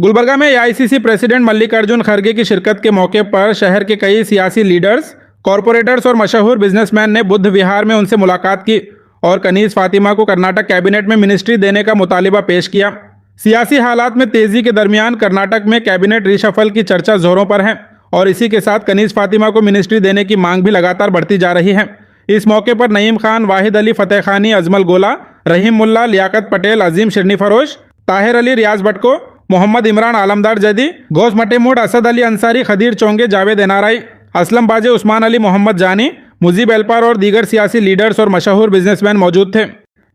गुलबर्गा में AICC president Mallikarjun खड़गे की शिरकत के मौके पर शहर के कई सियासी लीडर्स, कॉरपोरेटर्स और मशहूर बिजनेसमैन ने बुद्ध विहार में उनसे मुलाकात की और कनीज फातिमा को कर्नाटक कैबिनेट में मिनिस्ट्री देने का मुतालिबा पेश किया। सियासी हालात में तेजी के दरमियान कर्नाटक में कैबिनेट रिशफल की चर्चा जोरों पर है और इसी के साथ कनीज फातिमा को मिनिस्ट्री देने की मांग भी लगातार बढ़ती जा रही है। इस मौके पर नईम खान, वाहिद अली फतेह खानी, अजमल गोला, रहीम मुल्ला, लियाकत पटेल, अजीम शिरनी फरोश, ताहिर अली, रियाज भटको, मोहम्मद इमरान आलमदार जदी, गौस मटेमूड, असद अली अंसारी, खदीर चोंगे, जावेद एनआरआई, असलम बाजे, उस्मान अली, मोहम्मद जानी, मुजीब एलपार और दीगर सियासी लीडर्स और मशहूर बिजनेसमैन मौजूद थे।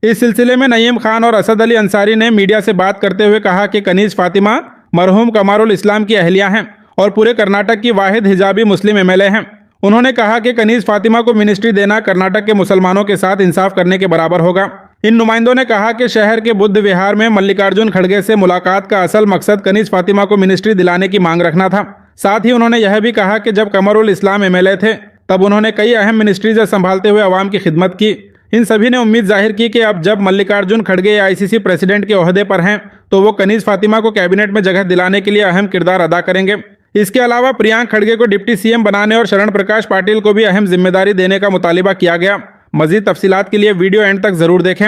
इस सिलसिले में नईम खान और असद अली अंसारी ने मीडिया से बात करते हुए कहा कि कनीज फातिमा मरहूम कमारुल इस्लाम की अहलिया हैं और पूरे कर्नाटक की वाहिद हिजाबी मुस्लिम एमएलए हैं। उन्होंने कहा कि कनीज फातिमा को मिनिस्ट्री देना कर्नाटक के मुसलमानों के साथ इंसाफ करने के बराबर होगा। इन नुमाइंदों ने कहा कि शहर के बुद्ध विहार में मल्लिकार्जुन खड़गे से मुलाकात का असल मकसद कनीज फातिमा को मिनिस्ट्री दिलाने की मांग रखना था। साथ ही उन्होंने यह भी कहा कि जब कमरुल इस्लाम एमएलए थे तब उन्होंने कई अहम मिनिस्ट्रीज संभालते हुए अवाम की खिदमत की। इन सभी ने उम्मीद जाहिर की कि अब जब मल्लिकार्जुन खड़गे एआईसीसी प्रेसिडेंट के ओहदे पर हैं तो वो कनीज फातिमा को कैबिनेट में जगह दिलाने के लिए अहम किरदार अदा करेंगे। इसके अलावा प्रियांक खड़गे को डिप्टी सीएम बनाने और शरण प्रकाश पाटिल को भी अहम जिम्मेदारी देने का मुतालिबा किया गया। मजीद तफसीलात के लिए वीडियो एंड तक जरूर देखें।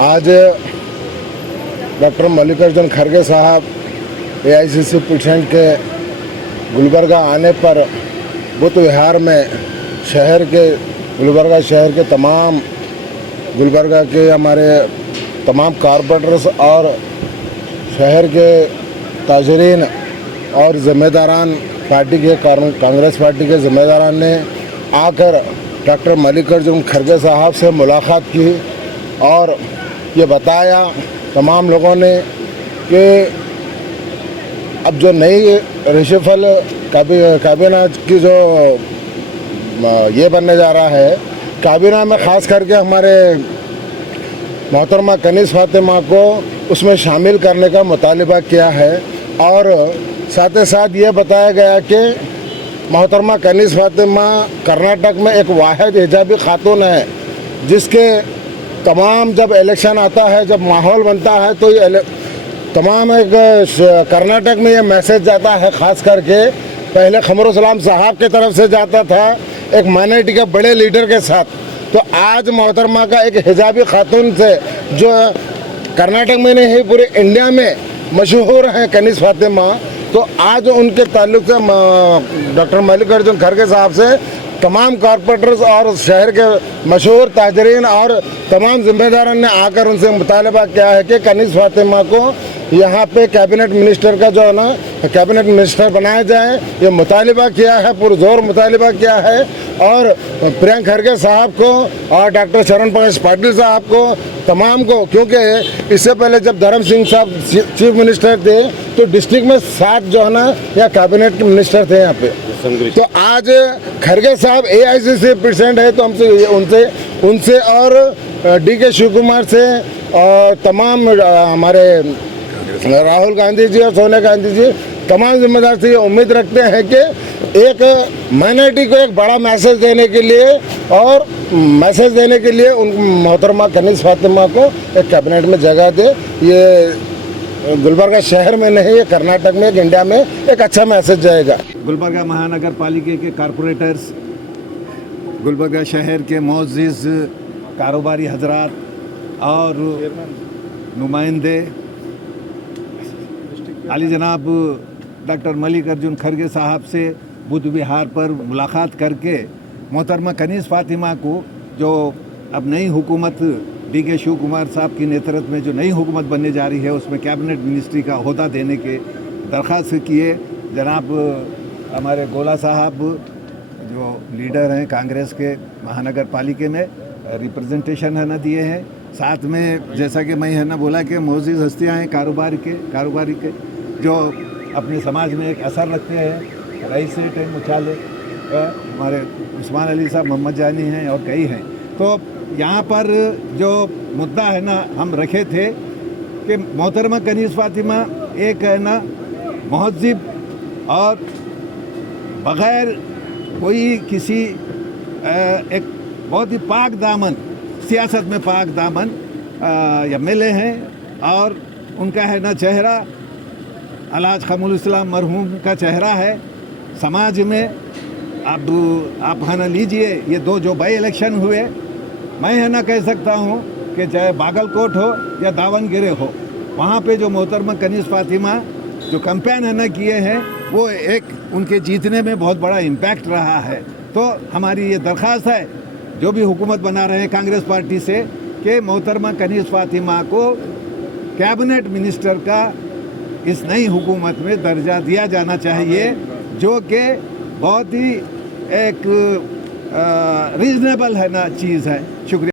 आज डॉक्टर मल्लिकार्जुन खड़गे साहब एआईसीसी प्रेसिडेंट के गुलबर्गा आने पर बुद्ध विहार में गुलबर्गा शहर के तमाम गुलबर्गा के हमारे तमाम कारपोरेटर्स और शहर के ताजरीन और ज़िम्मेदारान पार्टी के कांग्रेस पार्टी के ज़िम्मेदारान ने आकर डॉक्टर मल्लिकार्जुन खड़गे साहब से मुलाकात की और ये बताया तमाम लोगों ने कि अब जो नई रिशफल काबीना की जो ये बनने जा रहा है, काबीना में ख़ास करके हमारे मोहतरमा कनीज फातिमा को उसमें शामिल करने का मुतालिबा किया है और साथ ही साथ ये बताया गया कि मोहतरमा कनीज फातिमा कर्नाटक में एक वाहिद हिजाबी खातून है जिसके तमाम जब इलेक्शन आता है, जब माहौल बनता है तो ये तमाम एक कर्नाटक में ये मैसेज जाता है। ख़ास करके पहले क़मरुल इस्लाम साहब की तरफ से जाता था एक माइनॉरिटी के बड़े लीडर के साथ, तो आज मोहतरमा का एक हिजाबी खातून से जो कर्नाटक में नहीं पूरे इंडिया में मशहूर हैं कनीज फातिमा, तो आज उनके ताल्लुक से डॉक्टर मल्लिकार्जुन खड़गे साहब से तमाम कॉरपोरेटर्स और शहर के मशहूर ताजरीन और तमाम जिम्मेदारों ने आकर उनसे मुतालबा किया है कि कनीज फातिमा को यहाँ पे कैबिनेट मिनिस्टर का जो है ना कैबिनेट मिनिस्टर बनाया जाए। ये मुतालबा किया है, पुरजोर मुतालबा किया है और प्रियांक खड़गे साहब को और डॉक्टर शरण प्रकाश पाटिल साहब को तमाम को, क्योंकि इससे पहले जब धर्म सिंह साहब चीफ मिनिस्टर थे तो डिस्ट्रिक्ट में 7 जो है ना या कैबिनेट के मिनिस्टर थे यहाँ पे, तो आज खड़गे साहब एआईसीसी प्रेसिडेंट है तो हमसे उनसे और डीके शिव कुमार से और तमाम हमारे राहुल गांधी जी और सोनिया गांधी जी तमाम जिम्मेदार से ये उम्मीद रखते हैं कि एक माइनॉरिटी को एक बड़ा मैसेज देने के लिए उन मोहतरमा कनीज फातिमा को एक कैबिनेट में जगह दे। ये गुलबर्गा शहर में नहीं, ये कर्नाटक में, इंडिया में एक अच्छा मैसेज जाएगा। गुलबर्गा महानगर पालिका के कारपोरेटर्स, गुलबर्गा शहर के मोअज़्ज़िज़ कारोबारी हजरात और नुमाइंदे आली जनाब डॉक्टर मल्लिकार्जुन खड़गे साहब से बुद्ध विहार पर मुलाकात करके मोहतरमा कनीज फातिमा को जो अब नई हुकूमत डीके शिव कुमार साहब की नेतृत्व में जो नई हुकूमत बनने जा रही है उसमें कैबिनेट मिनिस्ट्री का ओहदा देने के दरख्वास्त किए। जनाब हमारे गोला साहब जो लीडर हैं कांग्रेस के महानगर पालिका में रिप्रेजेंटेशन है ना दिए हैं। साथ में जैसा कि मैं है ना बोला कि मोअज़्ज़िज़ हस्तियाँ हैं कारोबारी के जो अपने समाज में एक असर रखते हैं। रईस टेन मुचाले हमारे उस्मान अली साहब, मोहम्मद जानी हैं और कई हैं। तो यहाँ पर जो मुद्दा है ना हम रखे थे कि मोहतरमा कनीज फातिमा एक है ना महज़्ज़िब और बग़ैर कोई किसी एक बहुत ही पाक दामन सियासत में पाक दामन एमएलए हैं और उनका है ना चेहरा अलहाज कमरुल इस्लाम मरहूम का चेहरा है समाज में। अब आप है ना लीजिए ये दो जो बाई इलेक्शन हुए, मैं है ना कह सकता हूँ कि चाहे बागलकोट हो या दावनगिरी हो, वहाँ पे जो मोहतरमा कनीज़ फातिमा जो कैंपेन है ना किए हैं, वो एक उनके जीतने में बहुत बड़ा इम्पैक्ट रहा है। तो हमारी ये दरख्वास्त है जो भी हुकूमत बना रहे हैं कांग्रेस पार्टी से कि मोहतरमा कनीज़ फातिमा को कैबिनेट मिनिस्टर का इस नई हुकूमत में दर्जा दिया जाना चाहिए, जो कि बहुत ही एक रीज़नेबल है ना चीज़ है। शुक्रिया।